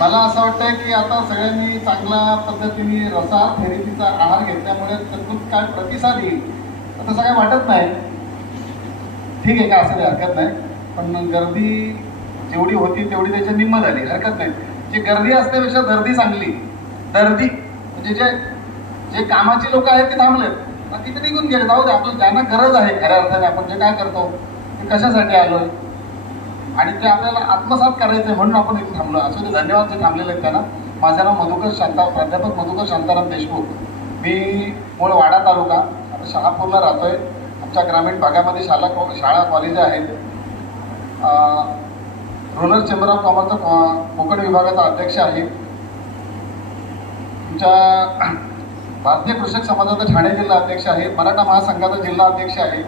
मला असं वाटतंय की आता सगळ्यांनी चांगल्या पद्धतीने रसा थेरपीचा आहार घेतल्यामुळे त्यातून काय प्रतिसाद येईल तर तसं काय वाटत नाही. ठीक आहे का असं काही हरकत नाही. पण गर्दी जेवढी होती तेवढी त्याच्या निम्म झाली. हरकत नाही. जी गर्दी असण्यापेक्षा दर्दी चांगली. दर्दी. म्हणजे जे जे कामाचे लोक आहेत ते थांबलेत. तिथे निघून गेले जाऊ दे आपलं ज्यांना गरज आहे खऱ्या अर्थाने आपण जे काय करतो ते कशासाठी आलोय? आणि ते आपल्याला आत्मसात करायचं आहे म्हणून आपण इथे थांबलो. असं ते धन्यवाद जे थांबलेले आहेत त्यांना. माझं नाव मधुकर शांता प्राध्यापक मधुकर शांताराम देशमुख. मी मूळ वाडा तालुका आता शहापूरला राहतोय. आमच्या ग्रामीण भागामध्ये शाळा कॉ शाळा कॉलेज आहेत रुरल चेंबर ऑफ कॉमर्सचा कोकण विभागाचा अध्यक्ष आहे. तुमच्या भारतीय कृषक समाजाचा ठाणे जिल्हा अध्यक्ष आहे. मराठा महासंघाचा जिल्हा अध्यक्ष आहे.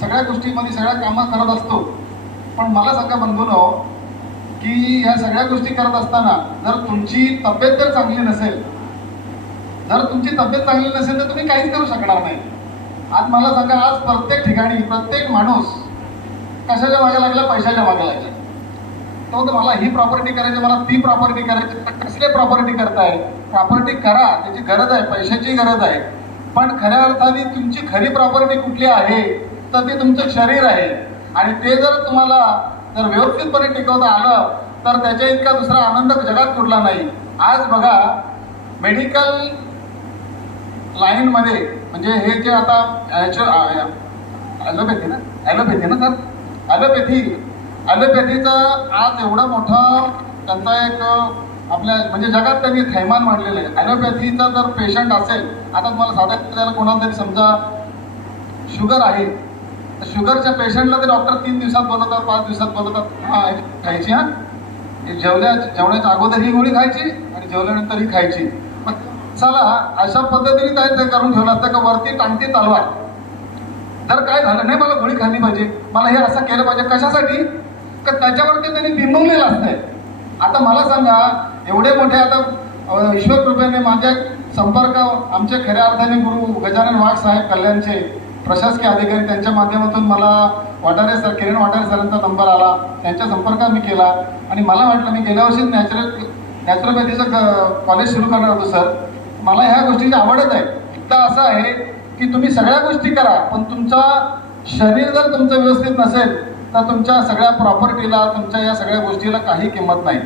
सगळ्या गोष्टींमध्ये सगळ्या कामं करत असतो. पण मला सांगा बंधूनो की ह्या सगळ्या गोष्टी करत असताना जर तुमची तब्येत जर चांगली नसेल जर तुमची तब्येत चांगली नसेल तर तुम्ही काहीच करू शकणार नाही. आज मला सांगा आज प्रत्येक ठिकाणी प्रत्येक माणूस कशाच्या मागे लागला? पैशाच्या मागे लागला. तो तर मला ही प्रॉपर्टी करायची मला ती प्रॉपर्टी करायची तर कसले प्रॉपर्टी करताय? प्रॉपर्टी करा त्याची गरज आहे पैशाची गरज आहे. पण खऱ्या अर्थाने तुमची खरी प्रॉपर्टी कुठली आहे? तर ते तुमचं शरीर आहे. आणि ते जर तुम्हाला जर व्यवस्थितपणे टिकवता आलं तर त्याच्या इतका दुसरा आनंद जगात कुठला नाही. आज बघा मेडिकल लाईनमध्ये म्हणजे हे जे आता ॲलोपॅथी ना? ॲलोपॅथी ना सर? ॲलोपॅथी ॲलोपॅथीचं आज एवढं मोठं त्यांचा एक आपल्या म्हणजे जगात त्यांनी थैमान मांडलेलं आहे. ॲलोपॅथीचा जर पेशंट असेल आता तुम्हाला साधा त्याला कोणाला तरी समजा शुगर आहे शुगरच्या पेशंटला ते डॉक्टर तीन दिवसात बोलवतात पाच दिवसात बोलवतात हा खायची हा? जेवल्या जेवण्याच्या अगोदर ही गोळी खायची आणि जेवल्यानंतर ही खायची. पण चला अशा पद्धतीने काय ते करून ठेवलं असतं का वरती टांगती तलवार. तर काय झालं नाही मला गोळी खाल्ली पाहिजे. मला हे असं केलं पाहिजे. कशासाठी? तर त्याच्यावरती त्यांनी बिंबवलेलं असतंय. आता मला सांगा एवढे मोठे आता ईश्वर कृपेने माझ्या संपर्क आमचे खऱ्या अर्थाने गुरु गजानन वाघ साहेब कल्याणचे प्रशासकीय अधिकारी त्यांच्या माध्यमातून मला वाटारे सर किरण वाटारे सरांचा नंबर आला. त्यांच्या संपर्कात मी केला. आणि मला वाटलं मी गेल्या वर्षी नॅचरल नॅचरोपॅथीचं कॉलेज सुरू करणार होतो सर. मला ह्या गोष्टीची आवडच आहे. एकदा असं आहे की तुम्ही सगळ्या गोष्टी करा पण तुमचा शरीर जर तुमचं व्यवस्थित नसेल तर तुमच्या सगळ्या प्रॉपर्टीला तुमच्या या सगळ्या गोष्टीला काही किंमत नाही.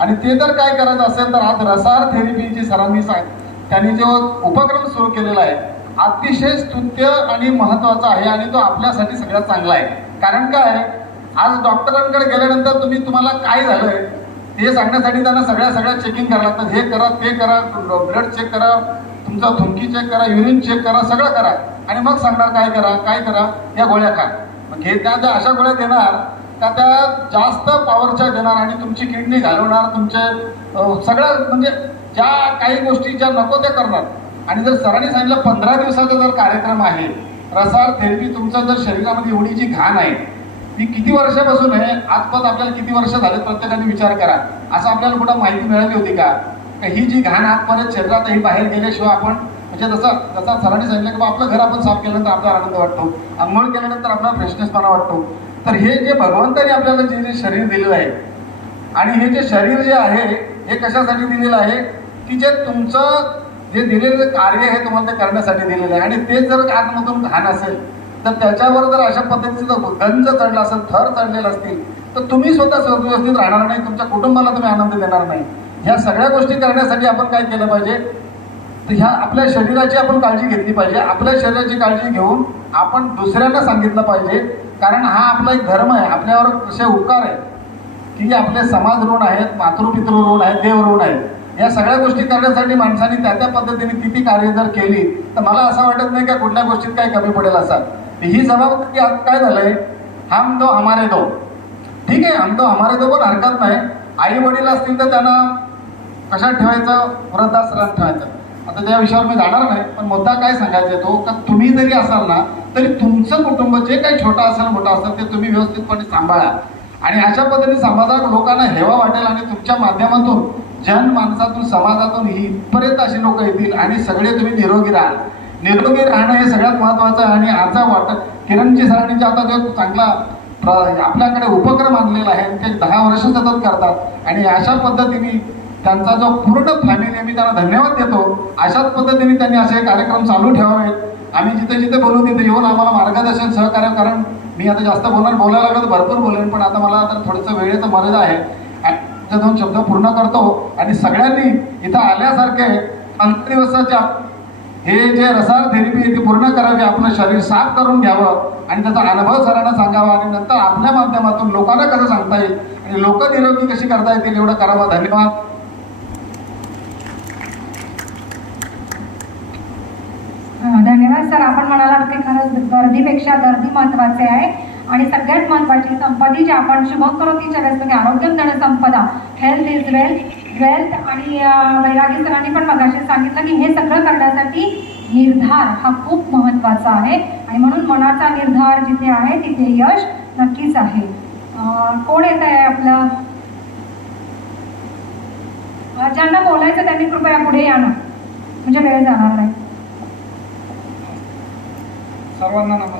आणि ते जर काय करायचं असेल तर आज रसार थेरपीची सरांनी सांग त्यांनी जो उपक्रम सुरू केलेला आहे अतिशय स्तुत्य आणि महत्त्वाचा आहे आणि तो आपल्यासाठी सगळ्यात चांगला आहे. कारण काय आज डॉक्टरांकडे गेल्यानंतर तुम्ही तुम्हाला काय झालंय? ते सांगण्यासाठी त्यांना सगळ्या सगळ्या चेकिंग करावं लागतात. हे करा ते करा ब्लड चेक करा तुमचा थुंकी चेक करा युरिन चेक करा सगळं करा. आणि मग सांगणार काय करा काय करा? या गोळ्या खा. मग हे त्या ज्या अशा गोळ्या देणार का त्या जास्त पॉवरच्या देणार आणि तुमची किडनी घालवणार तुमचे सगळ्या म्हणजे ज्या काही गोष्टी ज्या नको त्या करणार. आणि जर सरांनी सांगितलं पंधरा दिवसाचा जर कार्यक्रम आहे रसाळ थेरपी तुमचं जर शरीरामध्ये एवढी जी घाण आहे ती किती वर्षापासून आहे? आजपर्यंत आपल्याला किती वर्ष झाले प्रत्येकाने विचार करा. असं आपल्याला कुठं माहिती मिळाली होती का? ही जी घाण आतपर्यंत शरीरात ही बाहेर गेल्याशिवाय आपण म्हणजे जसं जसा सरांनी सांगितलं की आपलं घर आपण साफ केल्यानंतर आपला आनंद वाटतो. आंघोळ केल्यानंतर आपला फ्रेशनेसपणा वाटतो. तर हे जे भगवंताने आपल्याला जे जे शरीर दिलेलं आहे आणि हे जे शरीर जे आहे हे कशासाठी दिलेलं आहे? की जे तुमचं जे दिलेलं कार्य आहे तुम्हाला ते करण्यासाठी दिलेलं आहे. आणि ते जर आतमधून घाण असेल तर त्याच्यावर जर अशा पद्धतीचं जर गंज चढला असेल थर चढलेला असतील तर तुम्ही स्वतः सुव्यवस्थित राहणार नाही तुमच्या कुटुंबाला तुम्ही आनंद देणार नाही. ह्या सगळ्या गोष्टी करण्यासाठी आपण काय केलं पाहिजे? तर ह्या आपल्या शरीराची आपण काळजी घेतली पाहिजे. आपल्या शरीराची काळजी घेऊन आपण दुसऱ्यांना सांगितलं पाहिजे. कारण हा आपला एक धर्म आहे. आपल्यावर असे उपकार आहेत की आपले समाज ऋण आहेत मातृपितृ ऋण आहेत देव ऋण आहेत. या सगळ्या गोष्टी करण्यासाठी माणसाने त्या त्या पद्धतीने किती कार्य जर केली तर मला असं वाटत नाही का कुठल्या गोष्टीत काही कमी पडेल असा. ही जबाबदारी आज काय झालंय? हम दो हमारे दो. ठीक आहे हम दो हमारे दो पण हरकत नाही. आई वडील असतील तर त्यांना कशात ठेवायचं? वृद्धाश्रमात ठेवायचं. आता त्या विषयावर मी जाणार नाही पण मुद्दा काय सांगायचा आहे तो? का तुम्ही जरी असाल ना तरी तुमचं कुटुंब जे काही छोटं असेल मोठं असेल ते तुम्ही व्यवस्थितपणे सांभाळा. आणि अशा पद्धतीने समाजात लोकांना हेवा वाटेल आणि तुमच्या माध्यमातून जन माणसातून समाजातून ही इथपर्यंत अशी लोक येतील आणि सगळे तुम्ही निरोगी राहाल. निरोगी राहणं हे सगळ्यात महत्वाचं आहे आणि आजचा वाटत किरणजी सरांनी आता जो चांगला आपल्याकडे उपक्रम आणलेला आहे ते दहा वर्ष सतत करतात. आणि अशा पद्धतीने त्यांचा जो पूर्ण फॅमिली मी त्यांना धन्यवाद देतो. अशाच पद्धतीने त्यांनी असे कार्यक्रम चालू ठेवावेत. आम्ही जिथे जिथे बोलू तिथे येऊन आम्हाला मार्गदर्शन सहकार्य कारण मी आता जास्त बोलणार बोलायला लागलं तर भरपूर बोलेन पण आता मला आता थोडंसं वेळेचं मर्यादा आहे. ते दोन शब्द पूर्ण करतो आणि सगळ्यांनी इथं आल्यासारखे पंधरा दिवसाच्या हे जे रसाळ थेरपी आहे ती पूर्ण करावी आपलं शरीर साफ करून घ्यावं आणि त्याचा अनुभव सरांना सांगावा आणि नंतर आपल्या माध्यमातून लोकांना कसं सांगता येईल आणि लोक निरोगी कशी करता येतील एवढं करावं. धन्यवाद. धन्यवाद सर. आपण म्हणालात की खरंच गर्दीपेक्षा गर्दी महत्त्वाचे आहे. आणि सगळ्यात महत्वाची संपत्ती जी आपण शुभम करोतीच्या वेळेस म्हणजे आरोग्यम धन संपदा हेल्थ इज वेल्थ वेल्थ आणि वैरागी सरांनी पण मगाशी सांगितलं की हे सगळं करण्यासाठी निर्धार हा खूप महत्त्वाचा आहे. आणि म्हणून मनाचा निर्धार जिथे आहे तिथे यश नक्कीच आहे. कोण येत आहे आपलं? ज्यांना बोलायचं त्यांनी कृपया पुढे या ना. म्हणजे वेळ जाणार नाही. सर्वांना नमस्कार.